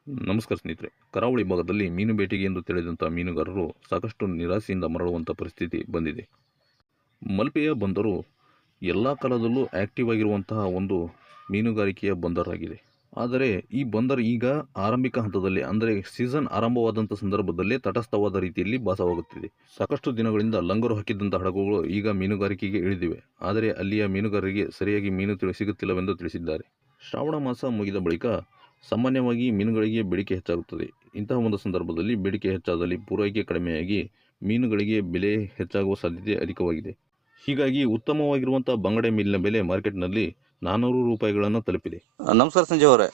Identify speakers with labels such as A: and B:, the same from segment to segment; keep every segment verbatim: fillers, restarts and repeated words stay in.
A: ನಮಸ್ಕಾರ ಸ್ನೇಹಿತರೆ. ಕರಾವಳಿ ಭಾಗದಲ್ಲಿ ಮೀನು ಬೇಟೆಗೆ ಎಂದು ತಿಳಿದಂಥ ಮೀನುಗಾರರು ಸಾಕಷ್ಟು ನಿರಾಸೆಯಿಂದ ಮರಳುವಂಥ ಪರಿಸ್ಥಿತಿ ಬಂದಿದೆ. ಮಲ್ಪೆಯ ಬಂದರು ಎಲ್ಲ ಕಾಲದಲ್ಲೂ ಆಕ್ಟಿವ್ ಆಗಿರುವಂತಹ ಒಂದು ಮೀನುಗಾರಿಕೆಯ ಬಂದರಾಗಿದೆ. ಆದರೆ ಈ ಬಂದರ್ ಈಗ ಆರಂಭಿಕ ಹಂತದಲ್ಲಿ, ಅಂದರೆ ಸೀಸನ್ ಆರಂಭವಾದಂಥ ಸಂದರ್ಭದಲ್ಲೇ ತಟಸ್ಥವಾದ ರೀತಿಯಲ್ಲಿ ಭಾಸವಾಗುತ್ತಿದೆ. ಸಾಕಷ್ಟು ದಿನಗಳಿಂದ ಲಂಗರು ಹಾಕಿದ್ದಂಥ ಹಡಗುಗಳು ಈಗ ಮೀನುಗಾರಿಕೆಗೆ ಇಳಿದಿವೆ. ಆದರೆ ಅಲ್ಲಿಯ ಮೀನುಗಾರರಿಗೆ ಸರಿಯಾಗಿ ಮೀನು ತಿಳಿ ಸಿಗುತ್ತಿಲ್ಲವೆಂದು ತಿಳಿಸಿದ್ದಾರೆ. ಶ್ರಾವಣ ಮಾಸ ಮುಗಿದ ಬಳಿಕ ಸಾಮಾನ್ಯವಾಗಿ ಮೀನುಗಳಿಗೆ ಬೇಡಿಕೆ ಹೆಚ್ಚಾಗುತ್ತದೆ. ಇಂತಹ ಒಂದು ಸಂದರ್ಭದಲ್ಲಿ ಬೇಡಿಕೆ ಹೆಚ್ಚಾದಲ್ಲಿ ಪೂರೈಕೆ ಕಡಿಮೆಯಾಗಿ ಮೀನುಗಳಿಗೆ ಬೆಲೆ ಹೆಚ್ಚಾಗುವ ಸಾಧ್ಯತೆ ಅಧಿಕವಾಗಿದೆ. ಹೀಗಾಗಿ ಉತ್ತಮವಾಗಿರುವಂಥ ಬಂಗಡೆ ಮೀನಿನ ಬೆಲೆ ಮಾರ್ಕೆಟ್ನಲ್ಲಿ ನಾನ್ನೂರು ರೂಪಾಯಿಗಳನ್ನು ತಲುಪಿದೆ.
B: ನಮಸ್ಕಾರ ಸಂಜಯ್ ಅವರೇ.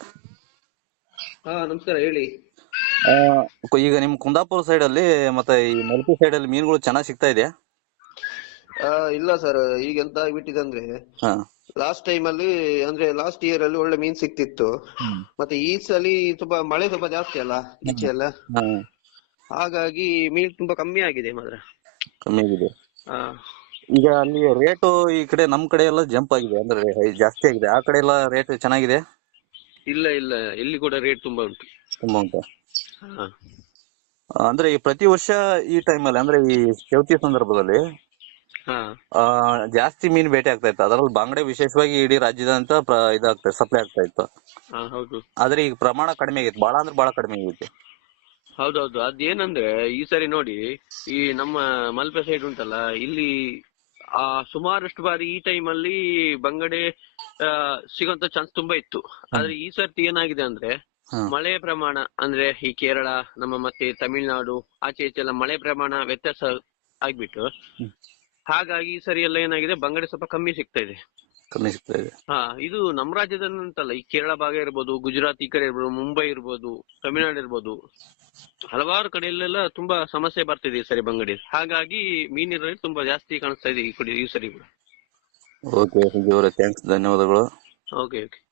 C: ಹಾ ನಮಸ್ಕಾರ, ಹೇಳಿ.
B: ಆ, ಈಗ ನಿಮ್ ಕುಂದಾಪುರ ಸೈಡ್ ಅಲ್ಲಿ ಮತ್ತೆ ಈ ಮಲ್ಪೆ ಸೈಡ್ ಅಲ್ಲಿ ಮೀನುಗಳು ಚೆನ್ನಾಗಿ ಸಿಗ್ತಾ ಇದೆಯಾ?
C: ಆ, ಇಲ್ಲ ಸರ್, ಈಗ ಎಂತ ಆಗ್ಬಿಟ್ಟಿದೆ ಅಂದ್ರೆ
B: ಹಾ.
C: ಲಾಸ್ಟ್ ಟೈಮ್ ಅಲ್ಲಿ ಅಂದ್ರೆ ಲಾಸ್ಟ್ ಇಯರ್ ಅಲ್ಲಿ ಒಳ್ಳೆ ಮೀನ್ ಸಿಕ್ತಿತ್ತು. ಮತ್ತೆ ಈ ಸಲಿ ತುಂಬಾ ಮಳೆ ಸ್ವಲ್ಪ ಜಾಸ್ತಿ ಅಲ್ಲ ಈಚೆ ಎಲ್ಲ,
B: ಹಾ,
C: ಹಾಗಾಗಿ ಮೀನ್ ತುಂಬಾ ಕಮ್ಮಿ ಆಗಿದೆ ಮಾತ್ರ.
B: ಕಮ್ಮಿ ಆಗಿದೆ.
C: ಆ,
B: ಈಗ ಅಲ್ಲಿ ರೇಟು ಈ ಕಡೆ ನಮ್ ಕಡೆ ಎಲ್ಲ ಜಂಪ್ ಆಗಿದೆ, ಅಂದ್ರೆ ಹೈ- ಜಾಸ್ತಿ ಆಗಿದೆ. ಆ ಕಡೆ ಎಲ್ಲ ರೇಟ್ ಚೆನ್ನಾಗಿದೆ?
C: ಇಲ್ಲ ಇಲ್ಲ, ಎಲ್ಲಿ ಕೂಡ ರೇಟ್ ತುಂಬಾ ಉಂಟು.
B: ತುಂಬಾ ಉಂಟು.
C: ಹಾ.
B: ಅಂದ್ರೆ ಈ ಪ್ರತಿ ವರ್ಷ ಈ ಟೈಮ್ ಅಲ್ಲಿ, ಅಂದ್ರೆ ಈ ಚೌತಿ ಸಂದರ್ಭದಲ್ಲಿ
C: ಹಾ.
B: ಆ ಜಾಸ್ತಿ ಮೀನು ಬೇಟೆ ಆಗ್ತಾ ಇತ್ತು. ಅದರಲ್ಲಿ ಬಾಂಗಡೆ ವಿಶೇಷವಾಗಿ ಇಡೀ ರಾಜ್ಯದಂತ ಪ್ರ- ಇದಾಗ್ತಾ ಸಪ್ಲೈ ಆಗ್ತಾ ಇತ್ತು.
C: ಹಾ, ಹೌದು
B: ಆದ್ರೆ ಈಗ ಪ್ರಮಾಣ ಕಡಿಮೆ ಆಗೈತೆ, ಬಹಳ ಅಂದ್ರೆ ಬಹಳ ಕಡಿಮೆ ಆಗೈತೆ.
C: ಹೌದೌದು. ಅದೇನಂದ್ರೆ ಈ ಸರಿ ನೋಡಿ, ಈ ನಮ್ಮ ಮಲ್ಪೆ ಸೈಡ್ ಉಂಟಲ್ಲ, ಇಲ್ಲಿ ಆ ಸುಮಾರಷ್ಟು ಬಾರಿ ಈ ಟೈಮ್ ಅಲ್ಲಿ ಬಂಗಡೆ ಆ, ಸಿಗುವಂತ ಚಾನ್ಸ್ ತುಂಬಾ ಇತ್ತು. ಆದ್ರೆ ಈ ಸರ್ತಿ ಏನಾಗಿದೆ ಅಂದ್ರೆ
B: ಹ್ಮ್.
C: ಮಳೆಯ ಪ್ರಮಾಣ, ಅಂದ್ರೆ ಈ ಕೇರಳ ನಮ್ಮ ಮತ್ತೆ ತಮಿಳುನಾಡು ಆಚೆ ಈಚೆ ಎಲ್ಲ ಮಳೆ ಪ್ರಮಾಣ ವ್ಯತ್ಯಾಸ ಆಗ್ಬಿಟ್ಟು, ಹಾಗಾಗಿ ಈ ಸರಿ ಎಲ್ಲ ಏನಾಗಿದೆ, ಬಂಗಡೆ ಸ್ವಲ್ಪ ಕಮ್ಮಿ ಸಿಗ್ತಾ ಇದೆ.
B: ಕಮ್ಮಿ ಸಿಗ್ತಾ ಇದೆ.
C: ಹಾ, ಇದು ನಮ್ಮ ರಾಜ್ಯದಲ್ಲಿ ಅಂತಲ್ಲ, ಈ ಕೇರಳ ಭಾಗ ಇರ್ಬೋದು, ಗುಜರಾತ್ ಈ ಕಡೆ ಇರ್ಬೋದು, ಮುಂಬೈ ಇರ್ಬೋದು, ತಮಿಳುನಾಡು ಇರ್ಬೋದು, ಹಲವಾರು ಕಡೆಯಲ್ಲೆಲ್ಲ ತುಂಬಾ ಸಮಸ್ಯೆ ಬರ್ತಿದೆ ಈ ಸರಿ ಬಂಗಡಿ. ಹಾಗಾಗಿ ಮೀನಿನ ರೇಟ್ ತುಂಬಾ ಜಾಸ್ತಿ ಕಾಣಿಸ್ತಾ ಇದೆ ಈ ಕಡೆ ಈ ಸರಿ ಕೂಡ.
B: ಓಕೆ ಸಂಜಯ್ ಅವರೇ, ಥ್ಯಾಂಕ್ಸ್, ಧನ್ಯವಾದಗಳು.
C: Okay okay.